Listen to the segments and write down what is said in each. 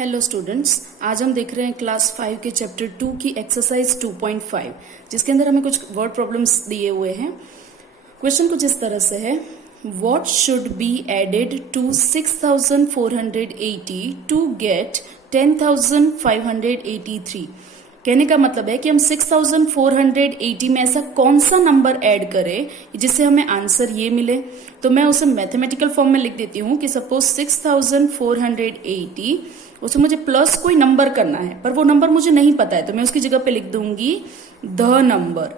Hello students, आज हम देख रहे हैं क्लास 5 के चैप्टर 2 की एक्सरसाइज 2.5 जिसके अंदर हमें कुछ वर्ड प्रॉब्लम्स दिए हुए हैं। क्वेश्चन कुछ इस तरह से है, what should be added to 6480 to get 10583। कहने का मतलब है कि हम 6480 में ऐसा कौन सा नंबर ऐड करें जिससे हमें आंसर ये मिले। तो मैं उसे मैथमेटिकल फॉर्म में लिख देती हूँ कि सपोज 6480 उसे मुझे प्लस कोई नंबर करना है, पर वो नंबर मुझे नहीं पता है, तो मैं उसकी जगह पे लिख दूंगी द नंबर।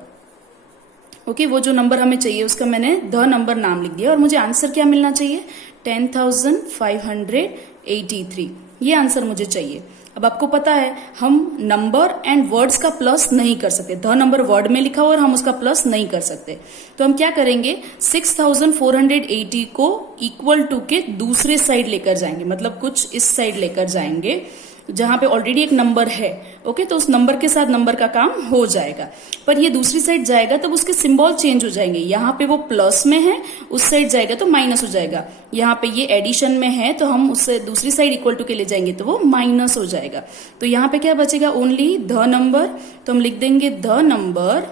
ओके, वो जो नंबर हमें चाहिए उसका मैंने द नंबर नाम लिख दिया और मुझे आंसर क्या मिलना चाहिए, 10583। ये आंसर मुझे चाहिए। अब आपको पता है हम नंबर एंड वर्ड्स का प्लस नहीं कर सकते, द नंबर वर्ड में लिखा हुआ और हम उसका प्लस नहीं कर सकते। तो हम क्या करेंगे, 6480 को इक्वल टू के दूसरे साइड लेकर जाएंगे, मतलब कुछ इस साइड लेकर जाएंगे जहां पे ऑलरेडी एक नंबर है। ओके, तो उस नंबर के साथ नंबर का काम हो जाएगा, पर ये दूसरी साइड जाएगा तब उसके सिंबल चेंज हो जाएंगे। यहाँ पे वो प्लस में है, उस साइड जाएगा तो माइनस हो जाएगा। यहाँ पे ये एडिशन में है तो हम उससे दूसरी साइड इक्वल टू के ले जाएंगे तो वो माइनस हो जाएगा। तो यहाँ पे क्या बचेगा, ओनली द नंबर। तो हम लिख देंगे द नंबर,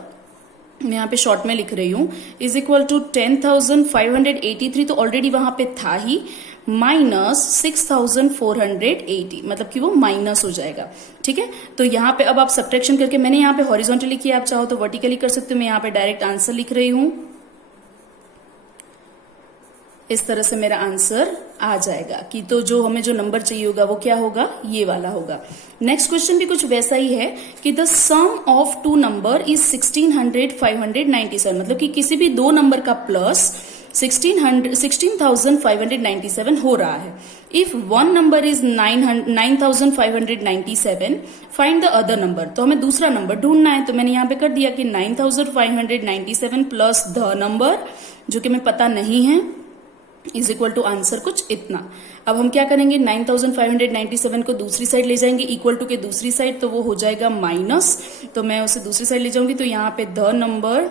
मैं यहाँ पे शॉर्ट में लिख रही हूं, इज इक्वल टू 10583, तो ऑलरेडी वहां पे था ही, माइनस 6480, मतलब कि वो माइनस हो जाएगा। ठीक है, तो यहाँ पे अब आप सब्ट्रैक्शन करके, मैंने यहाँ पे हॉरिजॉन्टली किया, आप चाहो तो वर्टिकली कर सकते हो। मैं यहाँ पे डायरेक्ट आंसर लिख रही हूं, इस तरह से मेरा आंसर आ जाएगा कि तो जो हमें जो नंबर चाहिए होगा वो क्या होगा, ये वाला होगा। नेक्स्ट क्वेश्चन भी कुछ वैसा ही है कि the sum of two number is 16597, मतलब कि किसी भी दो नंबर का प्लस 16597 हो रहा है। If one number is 9597, find the other number. तो हमें दूसरा नंबर ढूंढना है, तो मैंने यहाँ पे कर दिया कि 9597 प्लस द नंबर जो कि हमें पता नहीं है इज इक्वल टू आंसर कुछ इतना। अब हम क्या करेंगे, 9597 को दूसरी साइड ले जाएंगे, इक्वल टू के दूसरी साइड, तो वो हो जाएगा माइनस। तो मैं उसे दूसरी साइड ले जाऊंगी, तो यहाँ पे the number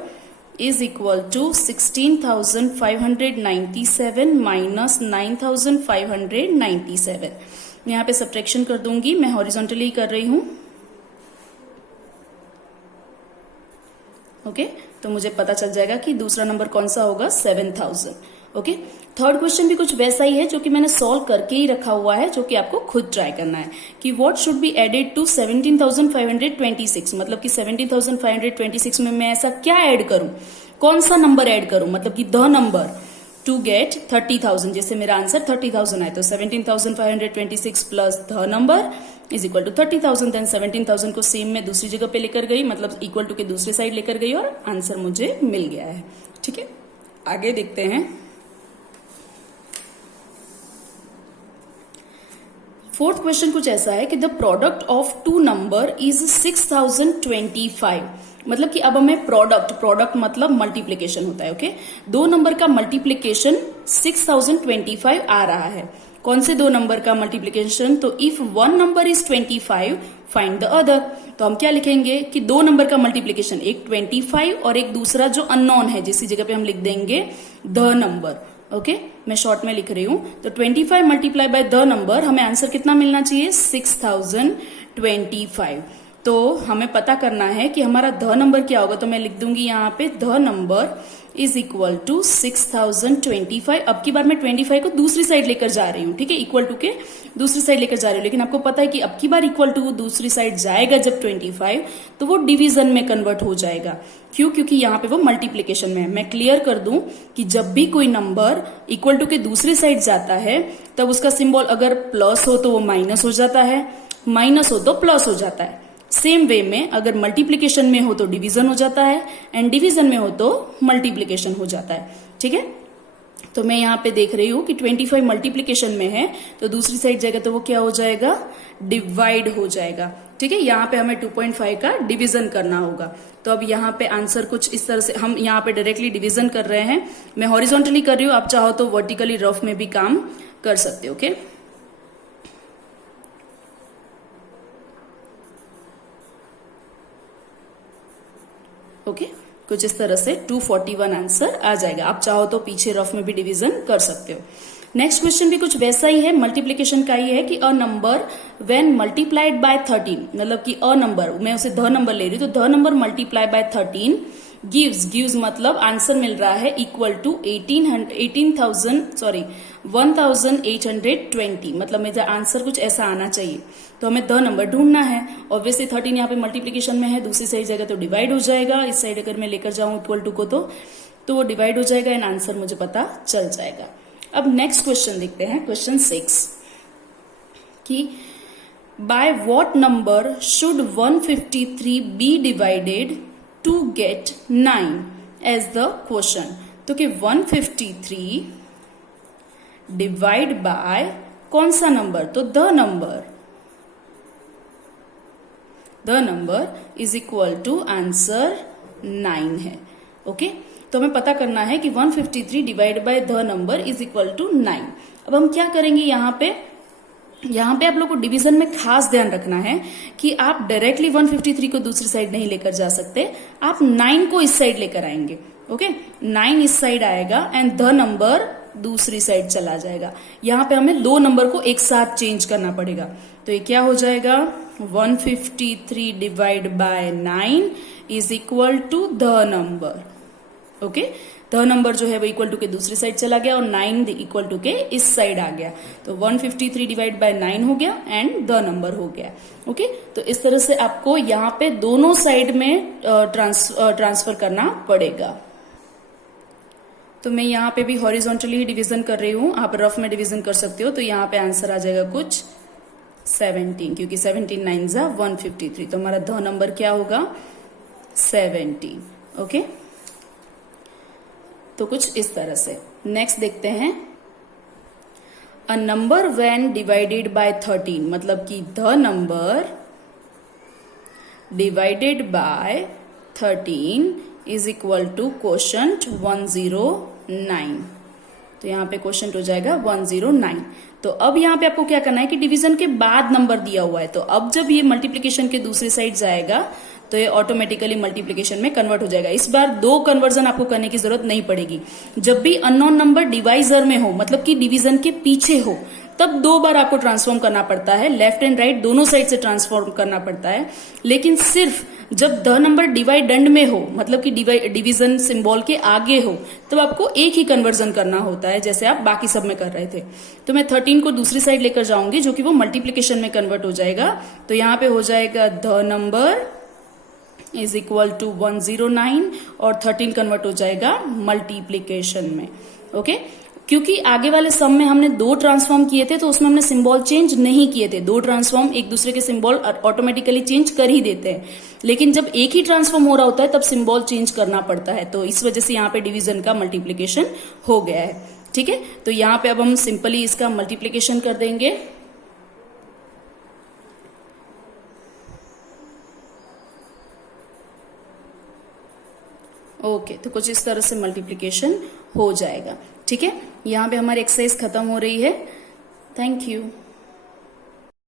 is equal to 16597 minus 9597। यहाँ पे सब्ट्रैक्शन कर दूंगी, मैं हॉरिजॉन्टली कर रही हूं। ओके, तो मुझे पता चल जाएगा कि दूसरा नंबर कौन सा होगा, 7000। ओके, थर्ड क्वेश्चन भी कुछ वैसा ही है जो कि मैंने सॉल्व करके ही रखा हुआ है, जो कि आपको खुद ट्राई करना है कि what should be added to 17526, मतलब कि 17526 में मैं ऐसा क्या ऐड करूं, कौन सा नंबर ऐड करूं, मतलब कि द नंबर टू गेट 30,000। जैसे मेरा आंसर 30,000 है तो 17526 plus the number is equal to 30,000। Then 17,000 को सेम में दूसरी जगह पे लेकर गई, मतलब इक्वल टू के दूसरी साइड लेकर गई और आंसर मुझे मिल गया है। ठीक है, आगे देखते हैं। फोर्थ क्वेश्चन कुछ ऐसा है कि the product of two number is 6025, मतलब कि अब हमें प्रोडक्ट मतलब मल्टीप्लीकेशन होता है। ओके, दो नंबर का मल्टीप्लीकेशन 6025 आ रहा है। कौन से दो नंबर का मल्टीप्लीकेशन, तो if one number is 25 find the other. तो हम क्या लिखेंगे कि दो नंबर का मल्टीप्लीकेशन, एक 25 और एक दूसरा जो अननोन है, जिसकी जगह पे हम लिख देंगे द नंबर। ओके, मैं शॉर्ट में लिख रही हूं, तो 25 मल्टीप्लाई बाय द नंबर, हमें आंसर कितना मिलना चाहिए, 6025। तो हमें पता करना है कि हमारा द नंबर क्या होगा, तो मैं लिख दूंगी यहाँ पे the number is equal to 6025। अब की बार मैं 25 को दूसरी साइड लेकर जा रही हूँ, ठीक है, इक्वल टू के दूसरी साइड लेकर जा रही हूँ। लेकिन आपको पता है कि अब की बार इक्वल टू दूसरी साइड जाएगा जब 25, तो वो डिवीजन में कन्वर्ट हो जाएगा। क्यों, क्योंकि यहाँ पे वो मल्टीप्लीकेशन में है। मैं क्लियर कर दूं कि जब भी कोई नंबर इक्वल टू के दूसरी साइड जाता है तब उसका सिंबल अगर प्लस हो तो वो माइनस हो जाता है, माइनस हो तो प्लस हो जाता है। सेम वे में अगर मल्टीप्लीकेशन में हो तो डिवीजन हो जाता है, एंड डिवीजन में हो तो मल्टीप्लीकेशन हो जाता है। ठीक है, तो मैं यहाँ पे देख रही हूं कि 25 मल्टीप्लीकेशन में है तो दूसरी साइड जाएगा तो वो क्या हो जाएगा, डिवाइड हो जाएगा। ठीक है, यहाँ पे हमें 2.5 का डिवीजन करना होगा। तो अब यहाँ पे आंसर कुछ इस तरह से, हम यहाँ पे डायरेक्टली डिवीजन कर रहे हैं। मैं हॉरिजॉन्टली कर रही हूँ, आप चाहो तो वर्टिकली रफ में भी काम कर सकते हो। ओके, ओके, कुछ इस तरह से 241 आंसर आ जाएगा। आप चाहो तो पीछे रफ में भी डिवीजन कर सकते हो। नेक्स्ट क्वेश्चन भी कुछ वैसा ही है, मल्टीप्लीकेशन का ही है कि अ नंबर व्हेन मल्टीप्लाइड बाय 13, मतलब कि अ नंबर, मैं उसे ध नंबर ले रही हूँ, तो ध नंबर मल्टीप्लाई बाय 13 गिव्स मतलब आंसर मिल रहा है इक्वल टू 1820, मतलब मेरा आंसर कुछ ऐसा आना चाहिए। तो हमें द नंबर ढूंढना है। ऑब्वियसली 13 यहाँ पे मल्टीप्लीकेशन में है, दूसरी साइड जाएगा तो डिवाइड हो जाएगा, इस साइड अगर मैं लेकर जाऊं इक्वल टू को तो वो डिवाइड हो जाएगा एंड आंसर मुझे पता चल जाएगा। अब नेक्स्ट क्वेश्चन देखते हैं, क्वेश्चन 6 कि by what number should 153 be divided to get 9 as the question. तो कि 153 डिवाइड बाय कौन सा नंबर, तो the number is equal to answer 9 है। ओके, तो हमें पता करना है कि 153 divide by the number is equal to 9। अब हम क्या करेंगे, यहाँ पे आप लोग को डिवीजन में खास ध्यान रखना है कि आप डायरेक्टली 153 को दूसरी साइड नहीं लेकर जा सकते, आप 9 को इस साइड लेकर आएंगे। ओके, 9 इस साइड आएगा एंड द नंबर दूसरी साइड चला जाएगा। यहाँ पे हमें दो नंबर को एक साथ चेंज करना पड़ेगा। तो ये क्या हो जाएगा, 153 divide by 9 is equal to the number. Okay, the number जो है वो इक्वल टू के दूसरी साइड चला गया और 9 इक्वल टू के इस साइड आ गया। तो 153 डिवाइड बाय 9 हो गया एंड द नंबर हो गया। ओके, तो इस तरह से आपको यहाँ पे दोनों साइड में ट्रांसफर करना पड़ेगा। तो मैं यहाँ पे भी हॉरिजॉन्टली ही डिवीजन कर रही हूँ, आप रफ में डिवीजन कर सकते हो। तो यहाँ पे आंसर आ जाएगा कुछ 17, क्योंकि 17 9 जा 153, तो हमारा द नंबर क्या होगा 17। ओके, तो कुछ इस तरह से। नेक्स्ट देखते हैं, a number when divided by 13, मतलब कि the number divided by 13 is equal to quotient 109। तो यहाँ पे क्वोशंट हो जाएगा 109। तो अब यहाँ पे आपको क्या करना है कि डिवीजन के बाद नंबर दिया हुआ है, तो अब जब ये मल्टीप्लीकेशन के दूसरी साइड जाएगा तो ये ऑटोमेटिकली मल्टीप्लीकेशन में कन्वर्ट हो जाएगा। इस बार दो कन्वर्जन आपको करने की जरूरत नहीं पड़ेगी। जब भी अननोन नंबर डिवाइजर में हो, मतलब कि डिवीजन के पीछे हो, तब दो बार आपको ट्रांसफॉर्म करना पड़ता है, लेफ्ट एंड राइट दोनों साइड से ट्रांसफॉर्म करना पड़ता है। लेकिन सिर्फ जब द नंबर डिवाइडेंड में हो, मतलब कि डिवीजन सिंबल के आगे हो, तब आपको एक ही कन्वर्जन करना होता है, जैसे आप बाकी सब में कर रहे थे। तो मैं 13 को दूसरी साइड लेकर जाऊंगी, जो कि वो मल्टीप्लीकेशन में कन्वर्ट हो जाएगा। तो यहाँ पे हो जाएगा the number is equal to 109 और 13 कन्वर्ट हो जाएगा मल्टीप्लीकेशन में। ओके, क्योंकि आगे वाले सम में हमने दो ट्रांसफॉर्म किए थे, तो उसमें हमने सिंबल चेंज नहीं किए थे। दो ट्रांसफॉर्म एक दूसरे के सिंबल ऑटोमेटिकली चेंज कर ही देते हैं, लेकिन जब एक ही ट्रांसफॉर्म हो रहा होता है तब सिंबल चेंज करना पड़ता है। तो इस वजह से यहाँ पे डिवीजन का मल्टीप्लीकेशन हो गया है। ठीक है, तो यहाँ पे अब हम सिंपली इसका मल्टीप्लीकेशन कर देंगे। ओके, तो कुछ इस तरह से मल्टीप्लीकेशन हो जाएगा। ठीक है, यहाँ पे हमारी एक्सरसाइज खत्म हो रही है। Thank you.